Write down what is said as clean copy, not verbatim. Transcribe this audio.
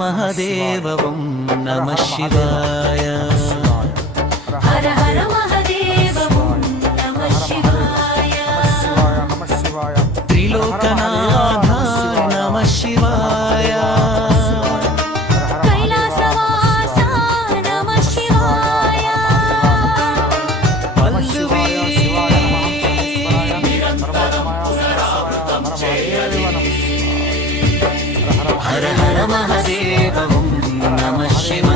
మహదేవ ఓం నమః శివాయ హర హర మహదేవ ఓం నమః శివాయ త్రిలోకనాథ నమః శివాయ కైలాసవాస నమః శివాయ పల్లువి హర హర మహదేవ ఓం నమః శివాయ